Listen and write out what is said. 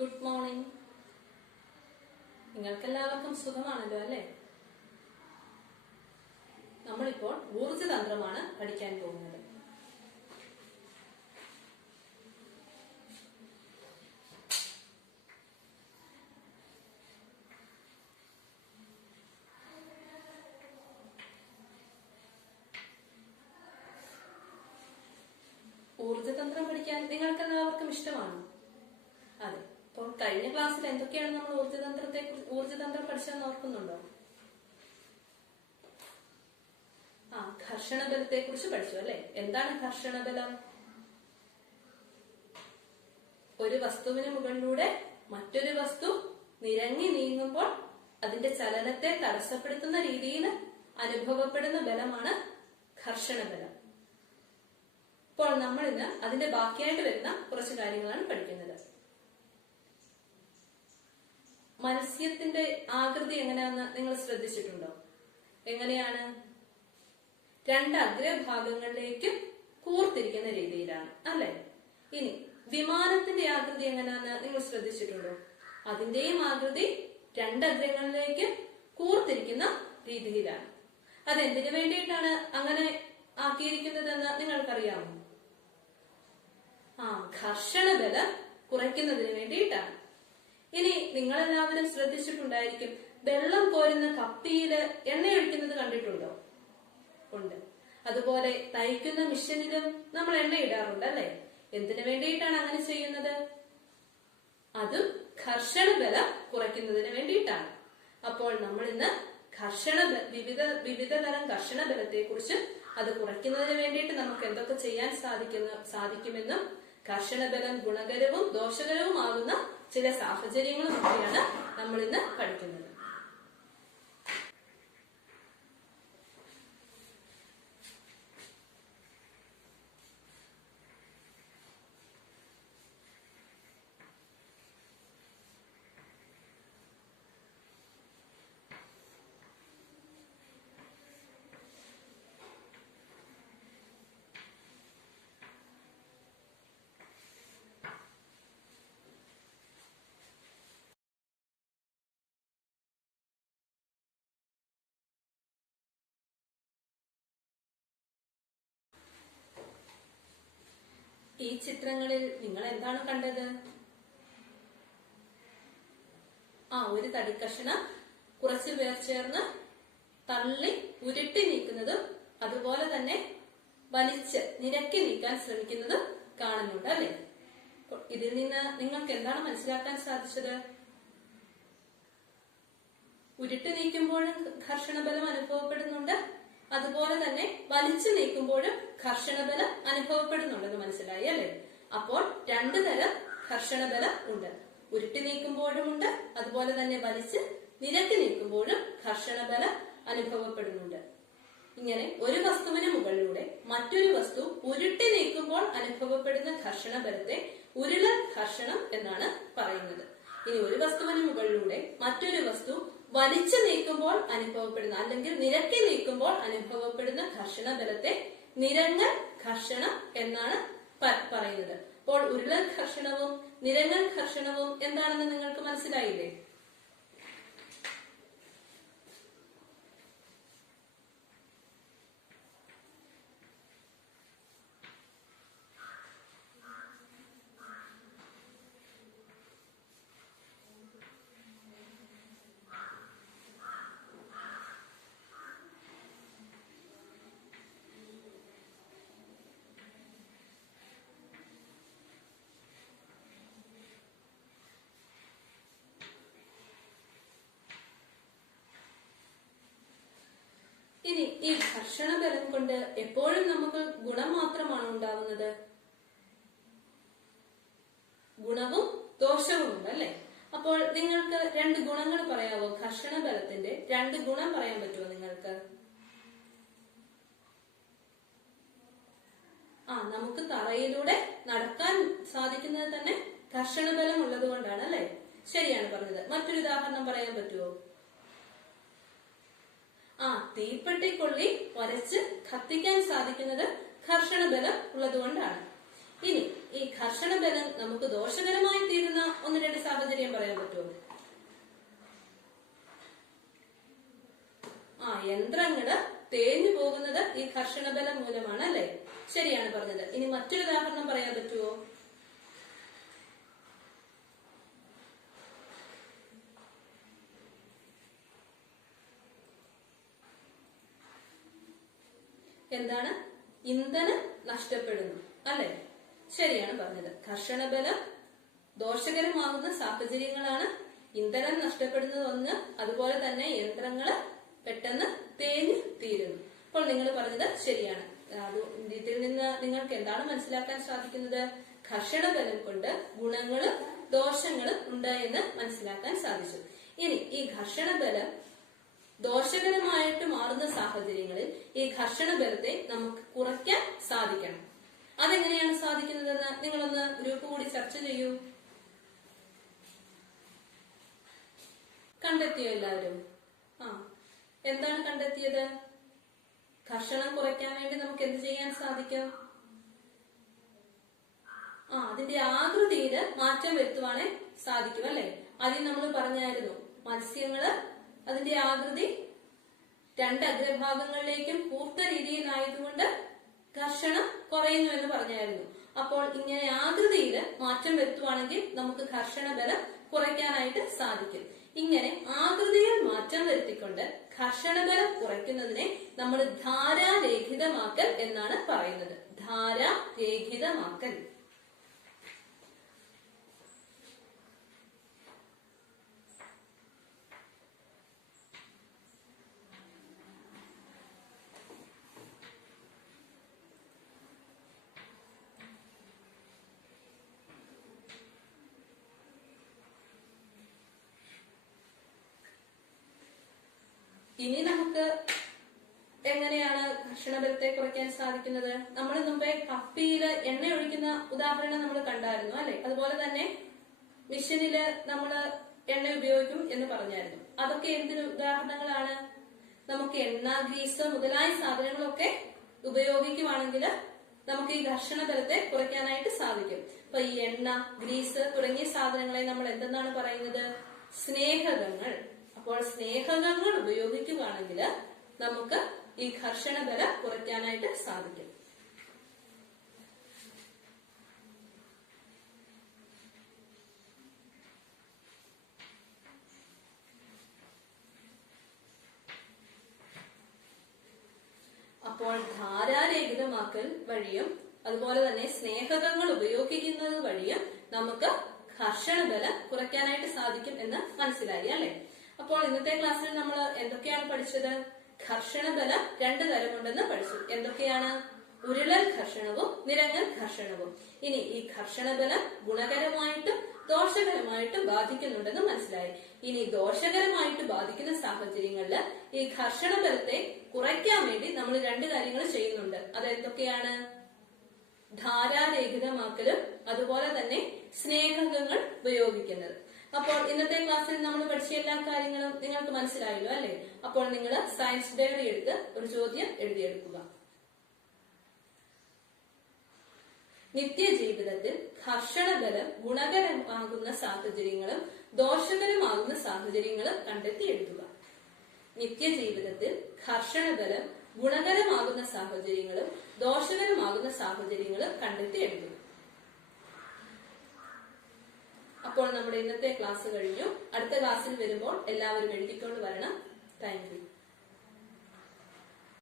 Good morning. നിങ്ങൾക്കെല്ലാവർക്കും സുഖമാണല്ലോ അല്ലേ? നമ്മളിപ്പോൾ ഊർജ്ജതന്ത്രമാണ് പഠിക്കാൻ പോകുന്നത്. ഊർജ്ജതന്ത്രം പഠിക്കാൻ നിങ്ങൾക്കെല്ലാവർക്കും ഇഷ്ടമാണോ? അതെ. അപ്പോൾ കഴിഞ്ഞ ക്ലാസ്സിൽ എന്തൊക്കെയാണ് നമ്മൾ ഊർജ്ജതന്ത്രം പഠിച്ചതെന്ന് ഓർക്കുന്നുണ്ടോ? ഘർഷണബലത്തെ കുറിച്ച് പഠിച്ചു അല്ലെ? എന്താണ് ഘർഷണബലം? ഒരു വസ്തുവിന് മുകളിലൂടെ മറ്റൊരു വസ്തു നിരങ്ങി നീങ്ങുമ്പോൾ അതിന്റെ ചലനത്തെ തടസ്സപ്പെടുത്തുന്ന രീതിയിൽ അനുഭവപ്പെടുന്ന ബലമാണ് ഘർഷണബലം. ഇപ്പോൾ നമ്മൾ ഇന്ന് അതിന്റെ ബാക്കിയായിട്ട് വരുന്ന കുറച്ച് കാര്യങ്ങളാണ് പഠിക്കുന്നത്. മത്സ്യത്തിന്റെ ആകൃതി എങ്ങനെയാണെന്ന് നിങ്ങൾ ശ്രദ്ധിച്ചിട്ടുണ്ടോ? എങ്ങനെയാണ്? രണ്ട് അഗ്രഭാഗങ്ങളിലേക്കും കൂർത്തിരിക്കുന്ന രീതിയിലാണ് അല്ലെ? ഇനി വിമാനത്തിന്റെ ആകൃതി എങ്ങനെയാണെന്ന് നിങ്ങൾ ശ്രദ്ധിച്ചിട്ടുണ്ടോ? അതിന്റെയും ആകൃതി രണ്ടഗ്രങ്ങളിലേക്കും കൂർത്തിരിക്കുന്ന രീതിയിലാണ്. അതെന്തിനു വേണ്ടിയിട്ടാണ് അങ്ങനെ ആക്കിയിരിക്കുന്നതെന്ന് നിങ്ങൾക്കറിയാമോ? ഘർഷണബലം കുറയ്ക്കുന്നതിന് വേണ്ടിയിട്ടാണ്. ഇനി നിങ്ങളെല്ലാവരും ശ്രദ്ധിച്ചിട്ടുണ്ടായിരിക്കും, വെള്ളം കോരുന്ന കപ്പിയില് എണ്ണയൊഴിക്കുന്നത് കണ്ടിട്ടുണ്ടോ? ഉണ്ട്. അതുപോലെ തയ്ക്കുന്ന മിഷനിലും നമ്മൾ എണ്ണ ഇടാറുണ്ട് അല്ലെ? എന്തിനു വേണ്ടിയിട്ടാണ് അങ്ങനെ ചെയ്യുന്നത്? അതും ഘർഷണബലം കുറയ്ക്കുന്നതിന് വേണ്ടിയിട്ടാണ്. അപ്പോൾ നമ്മൾ ഇന്ന് വിവിധ തരം ഘർഷണബലത്തെ കുറിച്ച് അത് കുറയ്ക്കുന്നതിന് വേണ്ടിയിട്ട് നമുക്ക് എന്തൊക്കെ ചെയ്യാൻ സാധിക്കുമെന്നും ഘർഷണബലം ഗുണകരവും ദോഷകരവുമാകുന്ന ചില സാഹചര്യങ്ങളും ഒക്കെയാണ് നമ്മൾ ഇന്ന് പഠിക്കുന്നത്. ഈ ചിത്രങ്ങളിൽ നിങ്ങൾ എന്താണ് കണ്ടത്? ഒരു തടിക്കഷണം കുറച്ചു പേർ ചേർന്ന് തള്ളി ഉരുട്ടി നീക്കുന്നതും അതുപോലെ തന്നെ വലിച്ച് നിരക്കി നീക്കാൻ ശ്രമിക്കുന്നതും കാണുന്നുണ്ട് അല്ലെ? ഇതിൽ നിന്ന് നിങ്ങൾക്ക് എന്താണ് മനസ്സിലാക്കാൻ സാധിച്ചത്? ഉരുട്ടി നീക്കുമ്പോഴും ഘർഷണബലം അനുഭവപ്പെടുന്നുണ്ട്, അതുപോലെ തന്നെ വലിച്ചു നീക്കുമ്പോഴും ഘർഷണബലം അനുഭവപ്പെടുന്നുണ്ടെന്ന് മനസ്സിലായി അല്ലെ? അപ്പോൾ രണ്ടു തരം ഘർഷണബലം ഉണ്ട്. ഉരുട്ടി നീക്കുമ്പോഴും ഉണ്ട്, അതുപോലെ തന്നെ വലിച്ച് നിരത്തി നീക്കുമ്പോഴും ഘർഷണബലം അനുഭവപ്പെടുന്നുണ്ട്. ഇങ്ങനെ ഒരു വസ്തുവിന് മുകളിലൂടെ മറ്റൊരു വസ്തു ഉരുട്ടി നീക്കുമ്പോൾ അനുഭവപ്പെടുന്ന ഘർഷണബലത്തെ ഉരുളൻ ഘർഷണം എന്നാണ് പറയുന്നത്. ഇനി ഒരു വസ്തുവിന് മുകളിലൂടെ മറ്റൊരു വസ്തു വലിച്ചു നീക്കുമ്പോൾ അനുഭവപ്പെടുന്ന അല്ലെങ്കിൽ നിരക്കി നീക്കുമ്പോൾ അനുഭവപ്പെടുന്ന ഘർഷണബലത്തെ നിരങ്ങൽ ഘർഷണം എന്നാണ് പറയുന്നത്. അപ്പോൾ ഉരുളൻ ഘർഷണവും നിരങ്ങൽ ഘർഷണവും എന്താണെന്ന് നിങ്ങൾക്ക് മനസ്സിലായില്ലേ? ഇനി ഈ ഘർഷണബലം കൊണ്ട് എപ്പോഴും നമുക്ക് ഗുണം മാത്രമാണ് ഉണ്ടാവുന്നത്? ഗുണവും ദോഷവും ഉണ്ട് അല്ലെ? അപ്പോൾ നിങ്ങൾക്ക് രണ്ട് ഗുണങ്ങൾ പറയാവോ? ഘർഷണബലത്തിന്റെ രണ്ട് ഗുണം പറയാൻ പറ്റുമോ നിങ്ങൾക്ക്? നമുക്ക് തറയിലൂടെ നടക്കാൻ സാധിക്കുന്നത് തന്നെ ഘർഷണബലം ഉള്ളത് കൊണ്ടാണ് അല്ലെ? ശരിയാണ് പറഞ്ഞത്. മറ്റൊരു ഉദാഹരണം പറയാൻ പറ്റുമോ? തീപ്പെട്ടിക്കൊള്ളി വരച്ച് കത്തിക്കാൻ സാധിക്കുന്നത് ഘർഷണബലം ഉള്ളതുകൊണ്ടാണ്. ഇനി ഈ ഘർഷണബലം നമുക്ക് ദോഷകരമായി തീരുന്ന ഒന്ന് രണ്ട് സാഹചര്യം പറയാൻ പറ്റുമോ? യന്ത്രങ്ങള് തേഞ്ഞു പോകുന്നത് ഈ ഘർഷണബലം മൂലമാണ് അല്ലെ? ശരിയാണ് പറഞ്ഞത്. ഇനി മറ്റൊരു ഉദാഹരണം പറയാൻ പറ്റുമോ? എന്താണ്? ഇന്ധനം നഷ്ടപ്പെടുന്നു അല്ലെ? ശരിയാണ് പറഞ്ഞത്. ഘർഷണബലം ദോഷകരമാകുന്ന സാഹചര്യങ്ങളാണ് ഇന്ധനം നഷ്ടപ്പെടുന്നത് ഒന്ന്, അതുപോലെ തന്നെ യന്ത്രങ്ങള് പെട്ടെന്ന് തേഞ്ഞു തീരുന്നു. അപ്പോൾ നിങ്ങൾ പറഞ്ഞത് ശരിയാണ്. ഇതിൽ നിന്ന് നിങ്ങൾക്ക് എന്താണ് മനസ്സിലാക്കാൻ സാധിക്കുന്നത്? ഘർഷണബലം കൊണ്ട് ഗുണങ്ങളും ദോഷങ്ങളും ഉണ്ട് എന്ന് മനസ്സിലാക്കാൻ സാധിച്ചു. ഇനി ഈ ഘർഷണബലം ദോഷകരമായിട്ട് മാറുന്ന സാഹചര്യങ്ങളിൽ ഈ ഘർഷണബലത്തെ നമുക്ക് കുറയ്ക്കാൻ സാധിക്കണം. അതെങ്ങനെയാണ് സാധിക്കുന്നതെന്ന് നിങ്ങളൊന്ന് ഗ്രൂപ്പ് കൂടി ചർച്ച ചെയ്യൂ. കണ്ടെത്തിയോ എല്ലാവരും? എന്താണ് കണ്ടെത്തിയത്? ഘർഷണം കുറയ്ക്കാൻ വേണ്ടി നമുക്ക് എന്ത് ചെയ്യാൻ സാധിക്കും? അതിന്റെ ആകൃതിയില് മാറ്റം വരുത്തുവാനേ സാധിക്കും അല്ലെ? ആദ്യം നമ്മൾ പറഞ്ഞായിരുന്നു, മത്സ്യങ്ങള് അതിന്റെ ആകൃതി രണ്ട് അഗ്രഭാഗങ്ങളിലേക്കും കൂർത്ത രീതിയിലായതുകൊണ്ട് ഘർഷണം കുറയുന്നു എന്ന് പറഞ്ഞായിരുന്നു. അപ്പോൾ ഇങ്ങനെ ആകൃതിയിൽ മാറ്റം വരുത്തുവാണെങ്കിൽ നമുക്ക് ഘർഷണബലം കുറയ്ക്കാനായിട്ട് സാധിക്കും. ഇങ്ങനെ ആകൃതിയിൽ മാറ്റം വരുത്തിക്കൊണ്ട് ഘർഷണബലം കുറയ്ക്കുന്നതിനെ നമ്മൾ ധാരാരേഖിതമാക്കൽ എന്നാണ് പറയുന്നത്. ധാരാരേഖിതമാക്കൽ. ഇനി നമുക്ക് എങ്ങനെയാണ് ഘർഷണബലത്തെ കുറയ്ക്കാൻ സാധിക്കുന്നത്? നമ്മൾ മുമ്പേ കപ്പിയില് എണ്ണ ഒഴിക്കുന്ന ഉദാഹരണം നമ്മൾ കണ്ടായിരുന്നു അല്ലെ? അതുപോലെ തന്നെ മെഷീനില് നമ്മള് എണ്ണ ഉപയോഗിക്കും എന്ന് പറഞ്ഞായിരുന്നു. അതൊക്കെ എന്തിന് ഉദാഹരണങ്ങളാണ്? നമുക്ക് എണ്ണ, ഗ്രീസ് മുതലായ സാധനങ്ങളൊക്കെ ഉപയോഗിക്കുവാണെങ്കിൽ നമുക്ക് ഈ ഘർഷണബലത്തെ കുറയ്ക്കാനായിട്ട് സാധിക്കും. അപ്പൊ ഈ എണ്ണ, ഗ്രീസ് തുടങ്ങിയ സാധനങ്ങളെ നമ്മൾ എന്തെന്നാണ് പറയുന്നത്? സ്നേഹകങ്ങൾ. അപ്പോൾ സ്നേഹകങ്ങൾ ഉപയോഗിക്കുകയാണെങ്കിൽ നമുക്ക് ഈ ഘർഷണബലം കുറയ്ക്കാനായിട്ട് സാധിക്കും. അപ്പോൾ ധാരാരഹിതമാക്കൽ വഴിയും അതുപോലെ തന്നെ സ്നേഹകങ്ങൾ ഉപയോഗിക്കുന്നത് വഴിയും നമുക്ക് ഘർഷണബലം കുറയ്ക്കാനായിട്ട് സാധിക്കും എന്ന് മനസ്സിലായി അല്ലെ? അപ്പോൾ ഇന്നത്തെ ക്ലാസ്സിൽ നമ്മൾ എന്തൊക്കെയാണ് പഠിച്ചത്? ഘർഷണബലം രണ്ടു തരമുണ്ടെന്ന് പഠിച്ചു. എന്തൊക്കെയാണ്? ഉരുളൽ ഘർഷണവും നിരങ്ങൽ ഘർഷണവും. ഇനി ഈ ഘർഷണബലം ഗുണകരമായിട്ടും ദോഷകരമായിട്ടും ബാധിക്കുന്നുണ്ടെന്ന് മനസ്സിലായി. ഇനി ദോഷകരമായിട്ട് ബാധിക്കുന്ന സാഹചര്യങ്ങളിൽ ഈ ഘർഷണബലത്തെ കുറയ്ക്കാൻ വേണ്ടി നമ്മൾ രണ്ട് കാര്യങ്ങൾ ചെയ്യുന്നുണ്ട്. അതെന്തൊക്കെയാണ്? ധാരാരഹിതമാക്കലും അതുപോലെ തന്നെ സ്നേഹകങ്ങൾ ഉപയോഗിക്കുന്നത്. അപ്പോൾ ഇന്നത്തെ ക്ലാസ്സിൽ നമ്മൾ പഠിച്ച എല്ലാ കാര്യങ്ങളും നിങ്ങൾക്ക് മനസ്സിലായല്ലോ അല്ലെ? അപ്പോൾ നിങ്ങൾ സയൻസ് ഡയറി എടുത്ത് ഒരു ചോദ്യം എഴുതിയെടുക്കുക. നിത്യജീവിതത്തിൽ ഘർഷണബലം ഗുണകരമാകുന്ന സാഹചര്യങ്ങളും ദോഷകരമാകുന്ന സാഹചര്യങ്ങളും കണ്ടെത്തി എഴുതുക. നിത്യജീവിതത്തിൽ ഘർഷണബലം ഗുണകരമാകുന്ന സാഹചര്യങ്ങളും ദോഷകരമാകുന്ന സാഹചര്യങ്ങളും കണ്ടെത്തി എഴുതുക. അപ്പോൾ നമ്മുടെ ഇന്നത്തെ ക്ലാസ് കഴിഞ്ഞു. അടുത്ത ക്ലാസ്സിൽ വരുമ്പോൾ എല്ലാവരും എഴുതിക്കൊണ്ട് വരണം. Thank you.